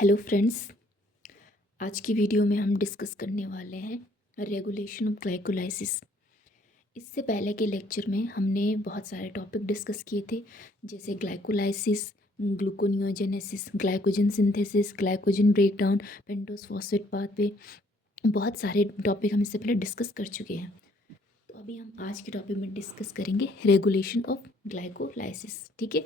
Hello friends. आज की video में हम डिस्कस करने वाले हैं रेगुलेशन ऑफ ग्लाइकोलाइसिस। इससे पहले के लेक्चर में हमने बहुत सारे टॉपिक डिस्कस किए थे, जैसे glycolysis, gluconeogenesis, glycogen synthesis, glycogen breakdown, pentose phosphate pathway. बहुत सारे टॉपिक हम इससे पहले डिस्कस कर चुके हैं। तो अभी हम आज के टॉपिक में डिस्कस करेंगे रेगुलेशन ऑफ ग्लाइकोलाइसिस। ठीक है।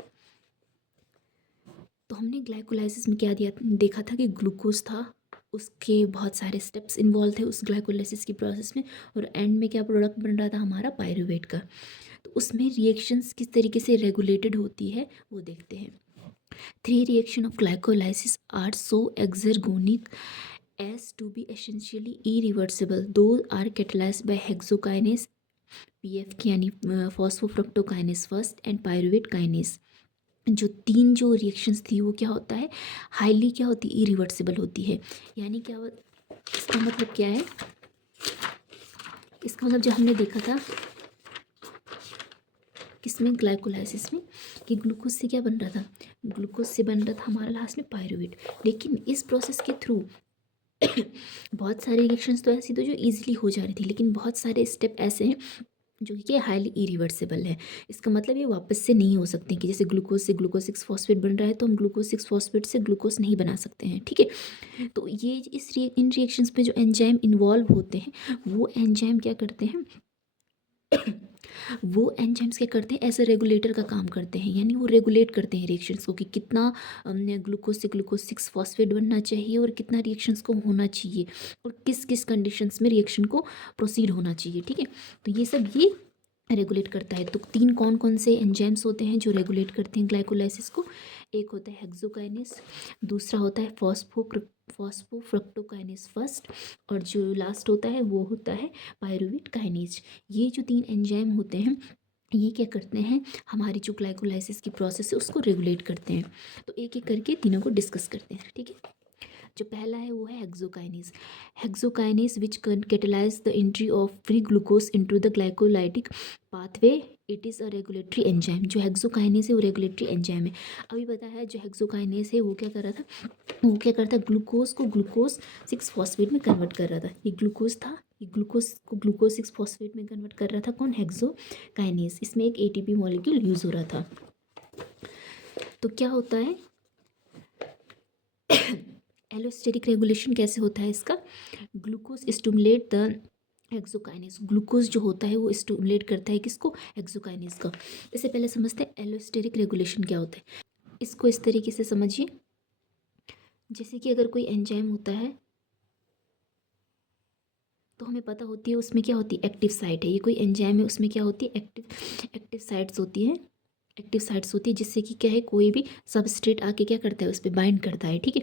तो हमने ग्लाइकोलाइसिस में क्या दिया देखा था कि ग्लूकोज था, उसके बहुत सारे स्टेप्स इन्वॉल्व थे उस ग्लाइकोलाइसिस की प्रोसेस में, और एंड में क्या प्रोडक्ट बन रहा था हमारा पायरुवेट का। तो उसमें रिएक्शंस किस तरीके से रेगुलेटेड होती है वो देखते हैं। 3 reaction of glycolysis are so exergonic as to be essentially irreversible. Those are catalyzed by hexokinase PF की यानी फॉस्फोफ्रक्टोकाइनेस फर्स्ट एंड पायरुवेट काइनेस। जो 3 जो रिएक्शंस थी वो क्या होता है, हाईली क्या होती है, इरिवर्सिबल होती है। यानी क्या इसका मतलब क्या है, इसका मतलब जो हमने देखा था किसमें, ग्लाइकोलाइसिस में, कि ग्लूकोज से क्या बन रहा था, ग्लूकोज से बन रहा था हमारा लास्ट में पायरुवेट। लेकिन इस प्रोसेस के थ्रू बहुत सारे रिएक्शंस तो ऐसी तो जो इजीली हो जा रही थी, लेकिन बहुत सारे स्टेप ऐसे हैं जो कि हाईली इरिवर्सिबल है। इसका मतलब ये वापस से नहीं हो सकते कि जैसे ग्लूकोज से ग्लूकोज 6 फॉस्फेट बन रहा है तो हम ग्लूकोज 6 फॉस्फेट से ग्लूकोज नहीं बना सकते हैं। ठीक है। तो ये इन रिएक्शंस में जो एंजाइम इन्वॉल्व होते हैं वो एंजाइम क्या करते हैं वो एंजाइम्स क्या करते हैं, एज अ रेगुलेटर का काम करते हैं। यानी वो रेगुलेट करते हैं रिएक्शंस को कि कितना ग्लूकोज से ग्लूकोज 6 फॉस्फेट बनना चाहिए और कितना रिएक्शंस को होना चाहिए और किस किस कंडीशंस में रिएक्शन को प्रोसीड होना चाहिए। ठीक है। तो ये सब ये रेगुलेट करता है। तो 3 कौन कौन से एंजाइम्स होते हैं जो रेगुलेट करते हैं ग्लाइकोलाइसिस को। एक होता है हेक्सोकाइनेस, दूसरा होता है फॉस्फोफ्रक्टोकाइनेस फर्स्ट, और जो लास्ट होता है वो होता है पायरुवेट काइनेज। ये जो 3 एंजाइम होते हैं ये क्या करते हैं, हमारी जो ग्लाइकोलाइसिस की प्रोसेस है उसको रेगुलेट करते हैं। तो एक एक करके तीनों को डिस्कस करते हैं। ठीक है। जो पहला है वो है hexokinase. Hexokinase which catalyse the entry of free glucose into the glycolytic pathway. It is a regulatory enzyme. जो हेक्सोकाइनेस है वो रेगुलेटरी एंजाइम है। अभी बताया है जो हेक्सोकाइनेस है वो क्या कर रहा था, वो क्या करता है, ग्लूकोज को ग्लूकोज 6 फॉस्फेट में कन्वर्ट कर रहा था। ये ग्लूकोज था, ये ग्लूकोज को ग्लूकोज 6 फॉस्फेट में कन्वर्ट कर रहा था कौन, हेक्सोकाइनेस। इसमें एक एटीपी मॉलिक्यूल यूज हो रहा था। तो क्या होता है एलोस्टेरिक रेगुलेशन कैसे होता है इसका, glucose stimulate the hexokinase. Glucose जो होता है वो स्टिमुलेट करता है किसको, हेक्सोकाइनेस का। इससे पहले समझते हैं एलोस्टेरिक रेगुलेशन क्या होता है। इसको इस तरीके से समझिए, जैसे कि अगर कोई एंजाइम होता है तो हमें पता होती है उसमें क्या होती है, एक्टिव साइट है। ये कोई एंजाइम है उसमें क्या होती है, एक्टिव साइट्स होती हैं। एक्टिव साइट्स होती है जिससे कि क्या है, कोई भी सबस्ट्रेट आके क्या करता है, उस पर बाइंड करता है। ठीक है।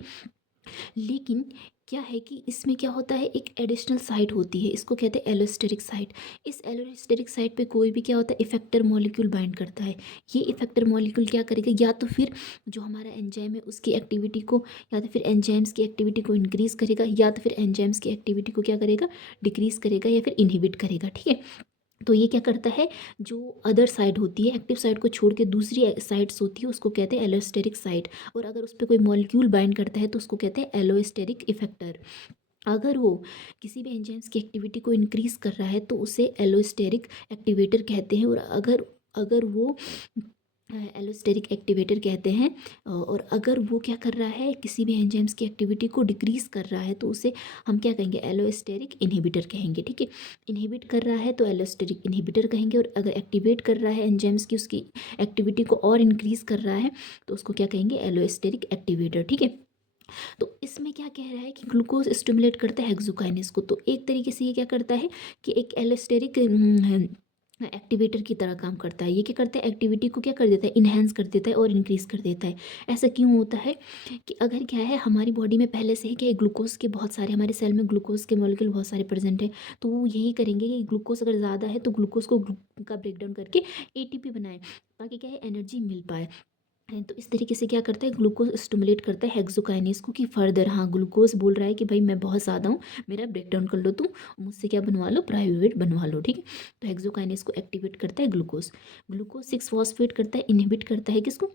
लेकिन क्या है कि इसमें क्या होता है, एक एडिशनल साइट होती है, इसको कहते हैं एलोस्टेरिक साइट। इस एलोस्टेरिक साइट पे कोई भी क्या होता है, इफेक्टर मॉलिक्यूल बाइंड करता है। ये इफेक्टर मॉलिक्यूल क्या करेगा, या तो फिर जो हमारा एंजाइम है उसकी एक्टिविटी को, या तो फिर एंजाइम्स की एक्टिविटी को इंक्रीज करेगा, या तो फिर एंजाइम्स की एक्टिविटी को क्या करेगा, डिक्रीज करेगा या फिर इनहिबिट करेगा। ठीक है। तो ये क्या करता है, जो अदर साइड होती है, एक्टिव साइड को छोड़ के दूसरी साइड्स होती है उसको कहते हैं एलोस्टेरिक साइड। और अगर उस पर कोई मॉलिक्यूल बाइंड करता है तो उसको कहते हैं एलोस्टेरिक इफेक्टर। अगर वो किसी भी एंजाइम्स की एक्टिविटी को इंक्रीज कर रहा है तो उसे एलोस्टेरिक एक्टिवेटर कहते हैं। और अगर अगर वो एलोस्टेरिक एक्टिवेटर कहते हैं, और अगर वो क्या कर रहा है, किसी भी एंजाइम्स की एक्टिविटी को डिक्रीज कर रहा है तो उसे हम क्या कहेंगे, एलोस्टेरिक इनहिबिटर कहेंगे। ठीक है। इनहिबिट कर रहा है तो एलोस्टेरिक इनहिबिटर कहेंगे, और अगर एक्टिवेट कर रहा है एंजाइम्स की, उसकी एक्टिविटी को और इंक्रीज कर रहा है तो उसको क्या कहेंगे, एलोस्टेरिक एक्टिवेटर। ठीक है। तो इसमें क्या कह रहा है कि ग्लूकोज स्टिमुलेट करता है हेक्सोकाइनेस को। तो एक तरीके से ये क्या करता है कि एक एलोस्टेरिक एक्टिवेटर की तरह काम करता है। ये क्या करता है, एक्टिविटी को क्या कर देता है, इन्हेंस कर देता है और इंक्रीज कर देता है। ऐसा क्यों होता है कि अगर क्या है, हमारी बॉडी में पहले से ही क्या है, ग्लूकोज के बहुत सारे, हमारे सेल में ग्लूकोज के मॉलिक्यूल बहुत सारे प्रेजेंट है। तो वो यही करेंगे कि ग्लूकोज अगर ज़्यादा है तो ग्लूकोज को का ब्रेकडाउन करके एटीपी बनाए, ताकि क्या है, एनर्जी मिल पाए। तो इस तरीके से क्या करता है, ग्लूकोज स्टिमुलेट करता है हेक्सोकाइनेस को कि फर्दर, हाँ ग्लूकोज बोल रहा है कि भाई मैं बहुत ज़्यादा हूँ, मेरा ब्रेकडाउन कर लो तुम, मुझसे क्या बनवा लो, प्राइवेट बनवा लो। ठीक है। तो हेक्सोकाइनेस को एक्टिवेट करता है ग्लूकोज। ग्लूकोज 6 फॉस्फेट करता है, इनहिबिट करता है किसको,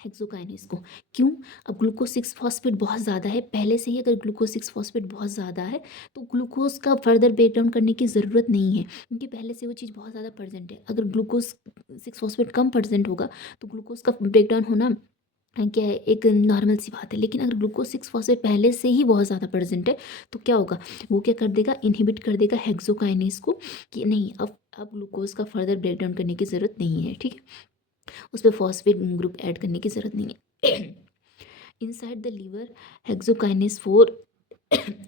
हेक्सोकाइनेज को। क्यों? अब ग्लूकोज 6 फॉस्फेट बहुत ज़्यादा है पहले से ही, अगर ग्लूकोज 6 फॉस्फेट बहुत ज़्यादा है तो ग्लूकोज का फर्दर ब्रेक डाउन करने की ज़रूरत नहीं है, क्योंकि पहले से वो चीज़ बहुत ज़्यादा प्रेजेंट है। अगर ग्लूकोज 6 फॉस्फेट कम प्रेजेंट होगा तो ग्लूकोज का ब्रेक डाउन होना क्या है, एक नॉर्मल सी बात है। लेकिन अगर ग्लूकोज 6 फॉस्फेट पहले से ही बहुत ज़्यादा प्रेजेंट है तो क्या होगा, वो क्या कर देगा, इनहिबिट कर देगा हेक्सोकाइनेज को, कि नहीं अब ग्लूकोज का फर्दर ब्रेक डाउन करने की ज़रूरत नहीं है। ठीक है, उस पर फॉस्फेट ग्रुप ऐड करने की ज़रूरत नहीं है। Inside the liver hexokinase 4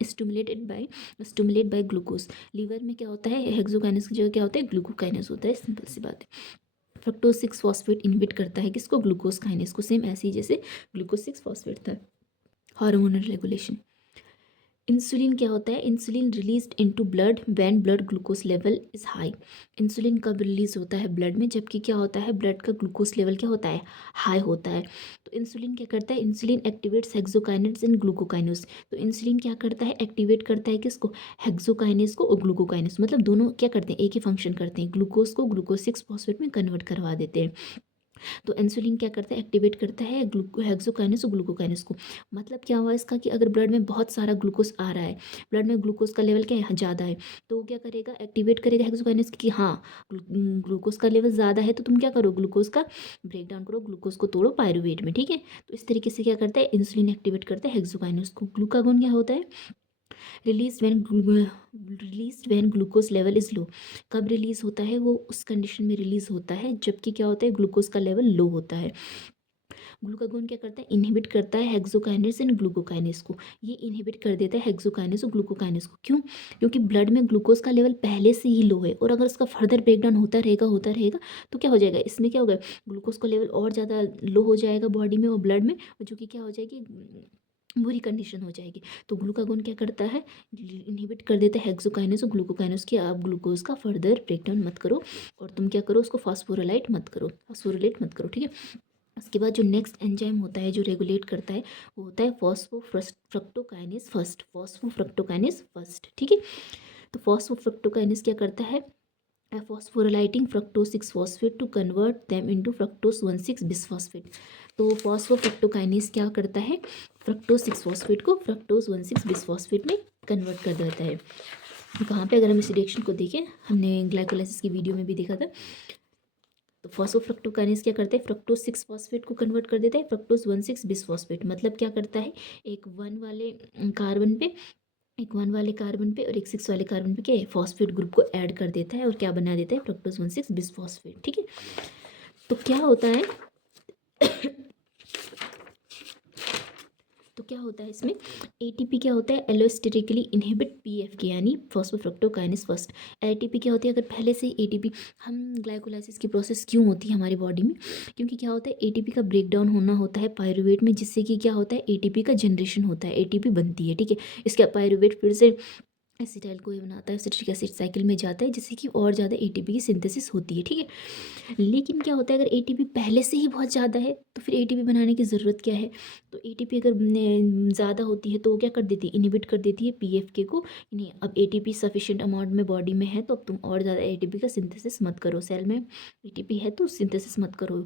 stimulate by glucose. Liver में क्या होता है, हेक्सोकाइनेज की जगह क्या होता है, ग्लूकोकाइनेज होता है। सिंपल सी बात है। फ्रक्टोज 6 फॉस्फेट इनहिबिट करता है किसको, ग्लूकोज काइनेज को। सेम ऐसे ही जैसे ग्लूकोज 6 फॉस्फेट था। Hormonal regulation. इंसुलिन क्या होता है, insulin released into blood when blood glucose level is high. Insulin कब रिलीज होता है, ब्लड में, जबकि क्या होता है, ब्लड का ग्लूकोज लेवल क्या होता है, हाई होता है। तो इंसुलिन क्या करता है, insulin activates hexokinase and glucokinase. तो इंसुलिन क्या करता है, एक्टिवेट करता है किसको, हेक्सोकाइनेज को और ग्लूकोकाइनेज, मतलब दोनों क्या करते हैं, एक ही फंक्शन करते हैं, ग्लूकोज को ग्लूकोज 6 फॉस्फेट में कन्वर्ट करवा देते हैं। तो इंसुलिन क्या करता है, एक्टिवेट करता है हेक्सोकाइनेस और ग्लूकोकाइनेस को। मतलब क्या हुआ इसका, कि अगर ब्लड में बहुत सारा ग्लूकोज आ रहा है, ब्लड में ग्लूकोज का लेवल क्या है, ज़्यादा है, तो वो क्या करेगा, एक्टिवेट करेगा हेक्सोकाइनेस की, हाँ ग्लूकोज का लेवल ज़्यादा है तो तुम क्या करो, ग्लूकोज का ब्रेक डाउन करो, ग्लूकोज को तोड़ो पायरुवेट में। ठीक है, तो इस तरीके से क्या करता है, इंसुलिन एक्टिवेट करता है हेक्सोकाइनेस को। ग्लूकागोन क्या होता है, release when glucose level is low. कब रिलीज होता है, वो उस कंडीशन में रिलीज होता है जबकि क्या होता है, ग्लूकोज का लेवल लो होता है। ग्लूकागोन क्या करता है, इनहिबिट करता है हेक्सोकाइनेस एंड ग्लूकोकाइनेस को। ये इनहिबिट कर देता है हेक्सोकाइनेस और ग्लूकोकाइनेस को। क्यों? क्योंकि ब्लड में ग्लूकोज का लेवल पहले से ही लो है, और अगर उसका फर्दर ब्रेकडाउन होता रहेगा तो क्या हो जाएगा, इसमें क्या होगा, ग्लूकोज का लेवल और ज़्यादा लो हो जाएगा बॉडी में और ब्लड में, जो कि क्या हो जाएगी, बुरी कंडीशन हो जाएगी। तो ग्लूकागोन क्या करता है, इनहिबिट कर देता है हेक्सोकाइनेस और ग्लूकोकाइनेस की, आप ग्लूकोज का फर्दर ब्रेकडाउन मत करो और तुम क्या करो, उसको फॉस्फोरिलेट मत करो। ठीक है, उसके बाद जो नेक्स्ट एंजाइम होता है जो रेगुलेट करता है, वो होता है फॉस्फोफ्रक्टोकाइनेस फर्स्ट। ठीक है, तो फॉस्फोफ्रक्टोकाइनेस क्या करता है, phosphorylating fructose 6 phosphate to convert them into fructose 1,6 bisphosphate. तो फॉस्फोफ्रक्टोकाइनेस क्या करता है, फ्रक्टोज 6 फॉस्फेट को फ्रक्टोज 1,6 बिसफॉस्फेट में कन्वर्ट कर देता है। कहाँ पे, अगर हम इस रिएक्शन को देखें, हमने ग्लाइकोलाइसिस की वीडियो में भी देखा था। तो फॉस्फोफ्रक्टोकाइनेस क्या करता है, फ्रक्टोज 6 फॉस्फेट को कन्वर्ट कर देता है फ्रक्टोज 1,6 बिसफॉस्फेट। मतलब क्या करता है, एक वन वाले कार्बन पे एक 1 वाले कार्बन पे और एक 6 वाले कार्बन पे क्या है, फॉस्फेट ग्रुप को ऐड कर देता है और क्या बना देता है, फ्रक्टोज 1,6 बिसफॉस्फेट। ठीक है, तो क्या होता है तो क्या होता है इसमें, एटीपी क्या होता है, एलोस्टेटिकली इनहिबिट पीएफ के, यानी फॉस्फोफ्रक्टोकाइनेस फर्स्ट। एटीपी क्या होती है, अगर पहले से एटीपी, हम ग्लाइकोलाइसिस की प्रोसेस क्यों होती है हमारी बॉडी में, क्योंकि क्या होता है, एटीपी का ब्रेक डाउन होना होता है पायरुवेट में, जिससे कि क्या होता है, एटीपी का जनरेशन होता है, एटीपी बनती है। ठीक है, इसका पायरुवेट फिर से एसिटाइल को ये बनाता है, सिट्रिक एसिड साइकिल में जाता है, जिससे कि और ज़्यादा एटीपी की सिंथेसिस होती है। ठीक है, लेकिन क्या होता है, अगर एटीपी पहले से ही बहुत ज़्यादा है तो फिर एटीपी बनाने की ज़रूरत क्या है, तो एटीपी अगर ज़्यादा होती है तो वो क्या कर देती है, इनहिबिट कर देती है पीएफके को। नहीं, अब एटीपी सफिशिएंट अमाउंट में बॉडी में है तो अब तुम और ज़्यादा एटीपी का सिंथेसिस मत करो, सेल में एटीपी है तो सिंथेसिस मत करो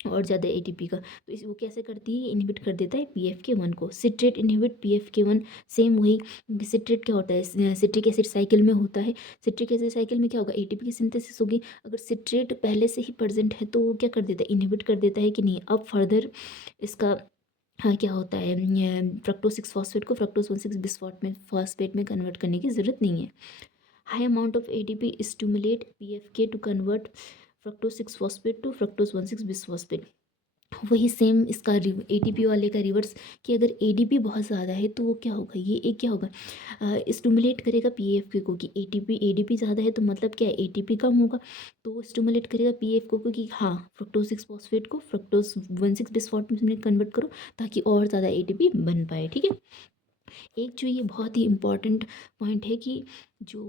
और ज़्यादा एटीपी का। तो इस वो कैसे करती है, इनहिबिट कर देता है पीएफके 1 को। सिट्रेट इनहिबिट पीएफके 1, सेम वही। सिट्रेट क्या होता है, सिट्रिक एसिड साइकिल में होता है। सिट्रिक एसिड साइकिल में क्या होगा, एटीपी की सिंथेसिस होगी। अगर सिट्रेट पहले से ही प्रेजेंट है तो वो क्या कर देता है, इनहिबिट कर देता है कि नहीं, अब फर्दर इसका, हाँ क्या होता है, फ्रक्टोज 6 फॉस्फेट को फ्रक्टोज 1,6 बिसफॉस्फेट में कन्वर्ट करने की ज़रूरत नहीं है। High amount of ATP stimulate PFK to convert fructose 6 phosphate to fructose 1,6 bisphosphate. वही सेम इसका एटीपी वाले का रिवर्स, कि अगर एडीपी बहुत ज़्यादा है तो वो क्या होगा, ये एक क्या होगा, स्टिमुलेट करेगा पीएफके को, कि एटीपी एडीपी ज़्यादा है तो मतलब क्या है, एटीपी कम होगा, तो वो स्टिमुलेट करेगा पीएफ को कि हाँ फ्रक्टोज 6 फॉस्फेट को फ्रक्टोज 1,6 बिसफॉस्फेट में कन्वर्ट करो ताकि और ज़्यादा एटीपी बन पाए। ठीक है, एक जो ये बहुत ही इम्पॉर्टेंट पॉइंट है कि जो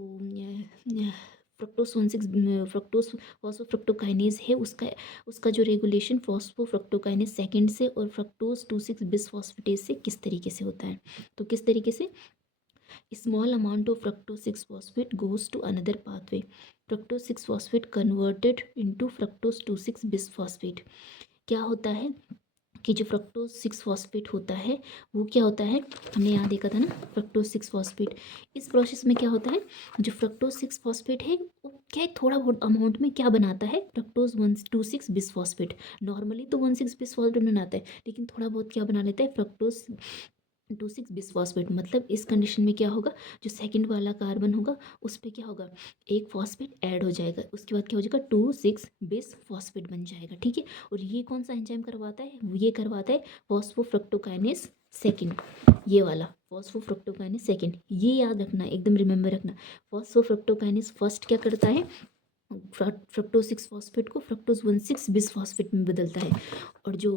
फ्रक्टोज फॉस्फोफ्रक्टोकाइनेज है, उसका जो रेगुलेशन फॉस्फोफ्रक्टोकाइनेज सेकंड से और फ्रक्टोज 2,6 बिसफॉस्फेटेज से किस तरीके से होता है, तो किस तरीके से, small amount of fructose 6 phosphate goes to another pathway, fructose 6 phosphate converted into fructose 2,6 bisphosphate. क्या होता है, कि जो फ्रक्टोज 6 फॉस्फेट होता है वो क्या होता है, हमने यहाँ देखा था ना फ्रक्टोज 6 फॉस्फेट। इस प्रोसेस में क्या होता है, जो फ्रक्टोज 6 फॉस्फेट है वो क्या है, थोड़ा बहुत अमाउंट में क्या बनाता है, फ्रक्टोज 126 बिसफॉस्फेट। नॉर्मली तो 16 बिसफॉस्फेट बनाता है, लेकिन थोड़ा बहुत क्या बना लेता है, फ्रक्टोज 26 बिसफॉस्फेट। मतलब इस कंडीशन में क्या होगा, जो सेकंड वाला कार्बन होगा उस पर क्या होगा, एक फॉस्फेट ऐड हो जाएगा, उसके बाद क्या हो जाएगा 26 बिसफॉस्फेट बन जाएगा। ठीक है, और ये कौन सा एंजाइम करवाता है, ये करवाता है फॉस्फोफ्रक्टोकाइनेस सेकंड, ये वाला फॉस्फोफ्रक्टोकाइनेस सेकंड। ये याद रखना, एकदम रिमेंबर रखना। फॉस्फोफ्रक्टोकाइनेस फर्स्ट क्या करता है, फ्रक्टोज 6 फॉस्फेट को फ्रक्टोज 16 बिसफॉस्फेट में बदलता है। और जो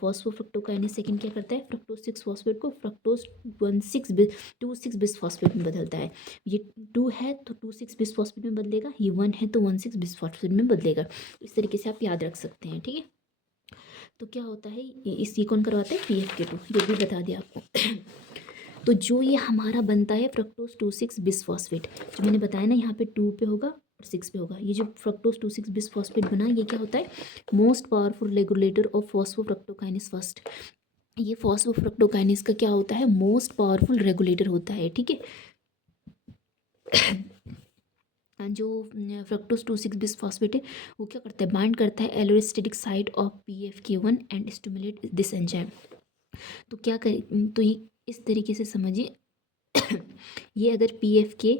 फॉस्फोफ्रक्टोकाइनेस सेकंड क्या करता है, फ्रक्टोज 6 फॉस्फेट को फ्रक्टोज 26 बिसफॉस्फेट में बदलता है। ये 2 है तो 26 बिसफॉस्फेट में बदलेगा, ये 1 है तो 16 बिसफॉस्फेट में बदलेगा। इस तरीके से आप याद रख सकते हैं। ठीक है, तो क्या होता है, ये कौन करवाता है, PFK2, ये भी बता दिया आपको। तो जो ये हमारा बनता है फ्रक्टोज 26 बिसफॉस्फेट, जो मैंने बताया ना यहाँ पे 2 पे होगा और 6 पे होगा, ये जो फ्रक्टोज 26 बिसफॉस्फेट बना, ये क्या होता है, most powerful regulator of phosphofructokinase first. ये फॉस्फोफ्रक्टोकाइनेस का क्या होता है, मोस्ट पावरफुल रेगुलेटर होता है। ठीक है, जो फ्रक्टोज 26 बिसफॉस्फेट है वो क्या करता है, बाइंड करता है allosteric site of PFK1 and stimulate this enzyme. तो क्या कर, तो ये इस तरीके से समझिए, ये अगर PFK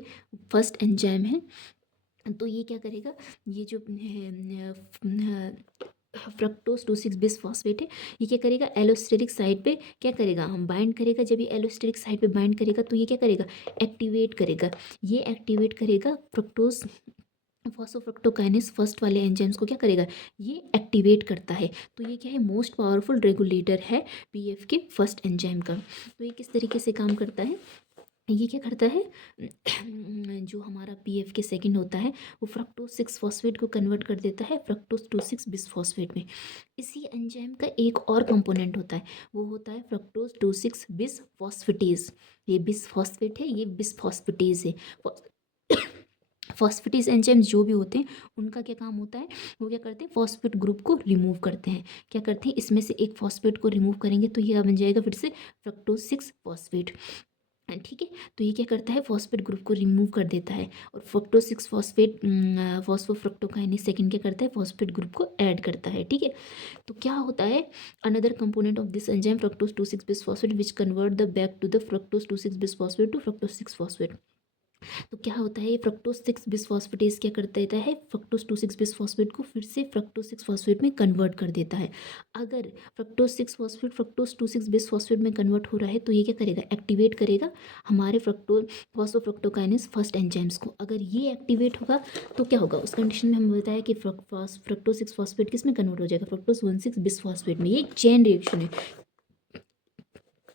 फर्स्ट एंजाइम है तो ये क्या करेगा, ये जो फ्रक्टोज 26 बिसफॉस्फेट है, ये क्या करेगा, एलोस्टेरिक साइट पे क्या करेगा, हम बाइंड करेगा। जब ये एलोस्टेरिक साइट पे बाइंड करेगा तो ये क्या करेगा, एक्टिवेट करेगा। ये एक्टिवेट करेगा फ्रक्टोज फॉस्फोफ्रक्टोकाइनेस फर्स्ट वाले एंजाइम्स को, क्या करेगा, ये एक्टिवेट करता है। तो ये क्या है, मोस्ट पावरफुल रेगुलेटर है PFK फर्स्ट एंजाइम का। तो ये किस तरीके से काम करता है, ये क्या करता है, जो हमारा PFK सेकंड होता है वो फ्रक्टोज 6 फॉस्फेट को कन्वर्ट कर देता है फ्रक्टोज 26 बिसफॉस्फेट में। इसी एंजाइम का एक और कंपोनेंट होता है, वो होता है फ्रक्टोज 26 बिसफॉस्फेटेज। ये बिसफॉस्फेट है, ये बिसफॉस्फेटेज है। फॉस्फेटेज एंजाइम्स जो भी होते हैं उनका क्या काम होता है, वो क्या करते हैं, फॉस्फेट ग्रुप को रिमूव करते हैं। क्या करते हैं, इसमें से एक फॉस्फेट को रिमूव करेंगे तो ये बन जाएगा फिर से फ्रक्टोज 6 फॉस्फेट। ठीक है, तो ये क्या करता है, फॉस्फेट ग्रुप को रिमूव कर देता है, और फ्रक्टोज 6 फॉस्फेट फॉस्फोफ्रक्टोकाइनेस सेकंड क्या करता है, फॉस्फेट ग्रुप को ऐड करता है। ठीक है, तो क्या होता है, another component of this enzyme fructose 26 bisphosphate which convert the back to the fructose 26 bisphosphate to fructose 6 phosphate. तो क्या होता है, ये फ्रक्टोज 6 बिसफॉस्फेटेज क्या कर देता है, फ्रक्टोज 26 बिसफॉस्फेट को फिर से फ्रक्टोज 6 फॉस्फेट में कन्वर्ट कर देता है। अगर फ्रक्टोज 6 फॉस्फेट फ्रक्टोज 26 बिसफॉस्फेट में कन्वर्ट हो रहा है तो ये क्या करेगा, एक्टिवेट करेगा हमारे फ्रक्टोज फॉस्फोफ्रक्टोकाइनेस फर्स्ट एंजाइम्स को। अगर ये एक्टिवेट होगा तो क्या होगा, उस कंडीशन में हमें बताया कि फ्रक्टोज 6 फॉस्फेट किस में कन्वर्ट हो जाएगा, फ्रक्टोज 16 बिसफॉस्फेट में। ये एक चेन रिएक्शन है,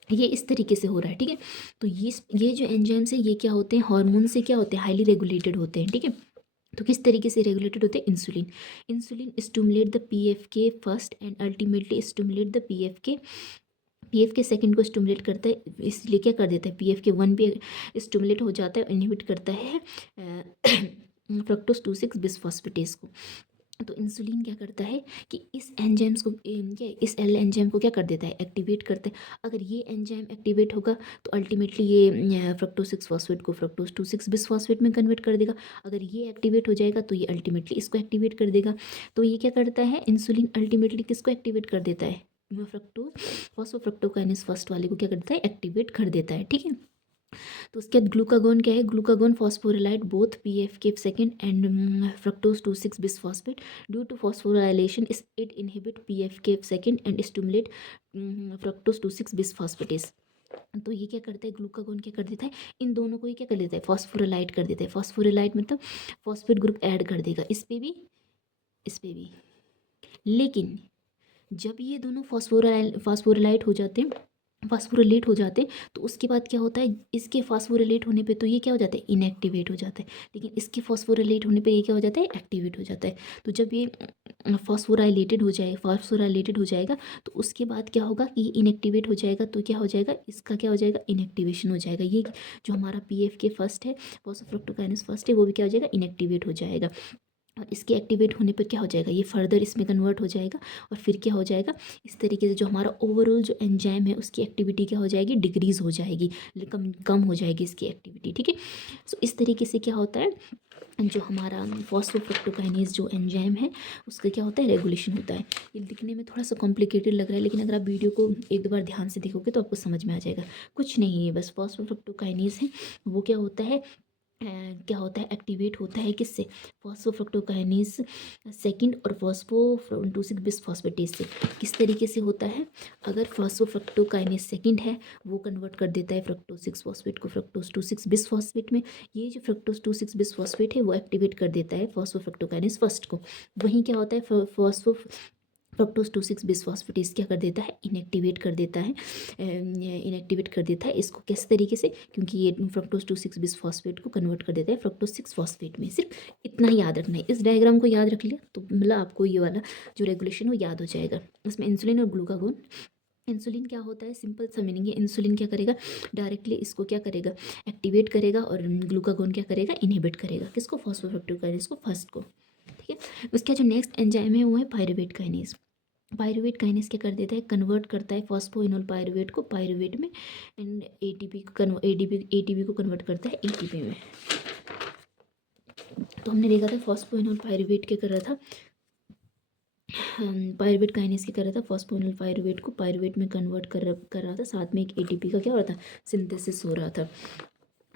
ये इस तरीके से हो रहा है। ठीक है, तो ये जो एंजाइम्स है ये क्या होते हैं, हार्मोन से क्या होते हैं, हाईली रेगुलेटेड होते हैं। ठीक है, तो किस तरीके से रेगुलेटेड होते हैं, insulin. Insulin stimulate the PFK first and ultimately stimulate the PFK second को स्टिमुलेट करता है, इसलिए क्या कर देता है, PFK1 भी स्टिमुलेट हो जाता है, इनहिबिट करता है फ्रक्टोज 26 बिसफॉस्फेटेज को। तो इंसुलिन क्या करता है कि इस एंजाइम्स को इस एल एंजाइम को क्या कर देता है, एक्टिवेट करता है। अगर ये एंजाइम एक्टिवेट होगा तो अल्टीमेटली ये फ्रक्टोज 6 फॉस्फेट को फ्रक्टोज 26 बिसफॉस्फेट में कन्वर्ट कर देगा। अगर ये एक्टिवेट हो जाएगा तो ये अल्टीमेटली इसको एक्टिवेट कर देगा। तो ये क्या करता है, इंसुलिन अल्टीमेटली किसको एक्टिवेट कर देता है, फ्रक्टोज फॉस्फोफ्रक्टोकाइनेस फर्स्ट वाले को क्या करता है, एक्टिवेट कर देता है। ठीक है, तो उसके बाद ग्लूकागोन क्या है, glucagon phosphorylate both PFK second and fructose 26 bisphosphate due to phosphorylation it inhibit PFK second and stimulate fructose 26 bisphosphatase. तो ये क्या करता है, ग्लूकागोन क्या कर देता है, इन दोनों को ये क्या कर देता है, फॉस्फोरिलाइट कर देता है। फॉस्फोरिलाइट मतलब फॉस्फेट ग्रुप ऐड कर देगा, इस पे भी इस पे भी। लेकिन जब ये दोनों फॉस्फोरिलाइट हो जाते हैं, फास्फोरिलेट हो जाते हैं, तो उसके बाद क्या होता है, इसके फास्फोरिलेट होने पे तो ये क्या हो जाता है, इनएक्टिवेट हो जाता है। लेकिन इसके फास्फोरिलेट होने पे ये क्या हो जाता है, एक्टिवेट हो जाता है। तो जब ये फास्फोराइलेटेड हो जाएगा तो उसके बाद क्या होगा कि ये इनएक्टिवेट हो जाएगा, तो क्या हो जाएगा, इसका क्या हो जाएगा, इनएक्टिवेशन हो जाएगा। ये जो हमारा PFK फर्स्ट है, फॉस्फोफ्रक्टोकाइनेस फर्स्ट है, वो भी क्या हो जाएगा, इनएक्टिवेट हो जाएगा। और इसके एक्टिवेट होने पर क्या हो जाएगा, ये फर्दर इसमें कन्वर्ट हो जाएगा और फिर क्या हो जाएगा, इस तरीके से जो हमारा ओवरऑल जो एंजाइम है उसकी एक्टिविटी क्या हो जाएगी, डिक्रीज हो जाएगी, कम कम हो जाएगी इसकी एक्टिविटी। ठीक है, सो इस तरीके से क्या होता है, जो हमारा फॉस्फोफ्रक्टोकाइनेज जो एंजाइम है उसका क्या होता है, रेगुलेशन होता है। ये दिखने में थोड़ा सा कॉम्प्लिकेटेड लग रहा है, लेकिन अगर आप वीडियो को एक दो बार ध्यान से देखोगे तो आपको समझ में आ जाएगा। कुछ नहीं है, बस फॉस्फोफ्रक्टोकाइनेज है, वो क्या होता है, क्या होता है, एक्टिवेट होता है किससे, फॉस्फोफ्रक्टोकाइनेज सेकंड और फॉस्फो-2,6 बिसफॉस्फेटेज से। किस तरीके से होता है, अगर फॉस्फोफ्रक्टोकाइनेज सेकंड है वो कन्वर्ट कर देता है फ्रक्टोज 6 फॉस्फेट को फ्रक्टोज 2,6 बिसफॉस्फेट में। ये जो फ्रक्टोज 2,6 बिसफॉस्फेट है वो एक्टिवेट कर देता है फॉस्फोफ्रक्टोकाइनेज फर्स्ट को। वहीं क्या होता है, फ्रक्टोज 2,6 बिसफॉस्फेटेज क्या कर देता है, इनएक्टिवेट कर देता है, इनएक्टिवेट कर देता है इसको। किस तरीके से, क्योंकि ये फ्रक्टोज 2,6 बिसफॉस्फेट को कन्वर्ट कर देता है फ्रक्टोज 6 फॉस्फेट में। सिर्फ इतना ही याद रखना है, इस डायग्राम को याद रख लिया तो मतलब आपको ये वाला जो रेगुलेशन वो याद हो जाएगा। इसमें इंसुलिन और ग्लूकागोन, इंसुलिन क्या होता है, सिंपल सा मीनिंग है, इंसुलिन क्या करेगा, डायरेक्टली इसको क्या करेगा, एक्टिवेट करेगा, और ग्लूकागोन क्या करेगा, इनहिबिट करेगा, किसको, फॉस्फोफ्रक्टोकाइनेज को फर्स्ट को। ठीक है, उसका जो नेक्स्ट एंजाइम है वो है पायरुवेट काइनेज। पायरुवेट काइनेज क्या कर देता है, कन्वर्ट करता है फॉस्फोइनोल पायरुवेट को पायरुवेट में, एंड एटीपी को एटीपी को कन्वर्ट करता है एटीपी में। तो हमने देखा था फॉस्फोइनोल पायरुवेट क्या कर रहा था, पायरुवेट काइनेज क्या कर रहा था, फॉस्फोइनोल पायरुवेट को पायरुवेट में कन्वर्ट कर रहा था, साथ में एक एटीपी का क्या हो रहा था, सिंथेसिस हो रहा था।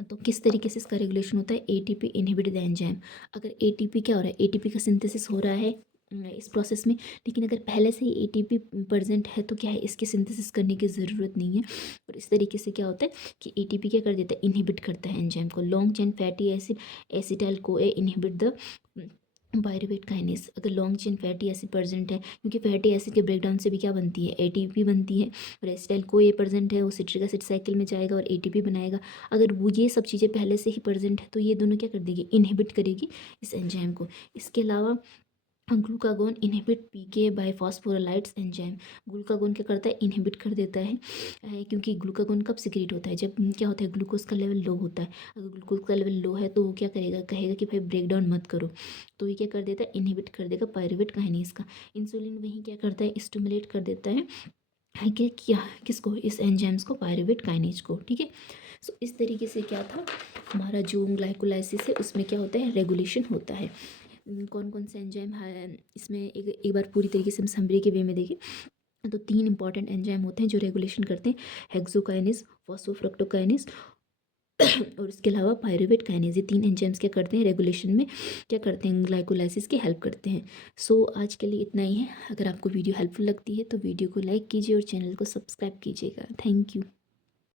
तो किस तरीके से इसका रेगुलेशन होता है, एटीपी इनहिबिट द एंजाइम। अगर एटीपी क्या हो रहा है, एटीपी का सिंथेसिस हो रहा है इस प्रोसेस में, लेकिन अगर पहले से ही एटीपी प्रेजेंट है तो क्या है, इसके सिंथेसिस करने की ज़रूरत नहीं है। और इस तरीके से क्या होता है कि एटीपी क्या कर देता है, इनहिबिट करता है एंजाइम को। Long chain fatty acid acetyl CoA inhibit the pyruvate kinase. अगर long chain fatty acid present है, क्योंकि फैटी एसिड के ब्रेकडाउन से भी क्या बनती है, एटीपी बनती है, और एसिटाइल को ये प्रेजेंट है, वो सिट्रिक एसिड साइकिल में जाएगा और एटीपी बनाएगा। अगर वो ये सब चीज़ें पहले से ही प्रेजेंट है तो ये दोनों क्या कर देगी, इनहिबिट करेगी इस एंजाइम को। इसके अलावा ग्लूकागोन इनहिबिट पीके बाय फॉस्फोराइलाइड्स एंजाइम। ग्लूकागोन क्या करता है, इनहिबिट कर देता है, क्योंकि ग्लूकागोन कब सिक्रीट होता है, जब क्या होता है, ग्लूकोज का लेवल लो होता है। अगर ग्लूकोज का लेवल लो है तो वो क्या करेगा, कहेगा कि भाई ब्रेक डाउन मत करो, तो ये क्या कर देता है, इनहिबिट कर देगा पायरुवेट काइनेज का। इंसुलिन वहीं क्या करता है, स्टिमुलेट कर देता है कि क्या, किसको, इस एंजाइम्स को, पायरुवेट काइनेज को। ठीक है, सो इस तरीके से क्या था, हमारा जो ग्लाइकोलाइसिस है उसमें क्या होता है, रेगुलेशन होता है। कौन कौन से एंजाइम है इसमें, एक बार पूरी तरीके से हम समरी के वे में देखें तो 3 इंपॉर्टेंट एंजाइम होते हैं जो रेगुलेशन करते हैं, हेक्सोकाइनेज, फॉस्फोफ्रक्टोकाइनेज और इसके अलावा पायरुवेट काइनेज। ये 3 एंजाइम्स क्या करते हैं, रेगुलेशन में क्या करते हैं, ग्लाइकोलाइसिस की हेल्प करते हैं। सो आज के लिए इतना ही है। अगर आपको वीडियो हेल्पफुल लगती है तो वीडियो को लाइक कीजिए और चैनल को सब्सक्राइब कीजिएगा। Thank you.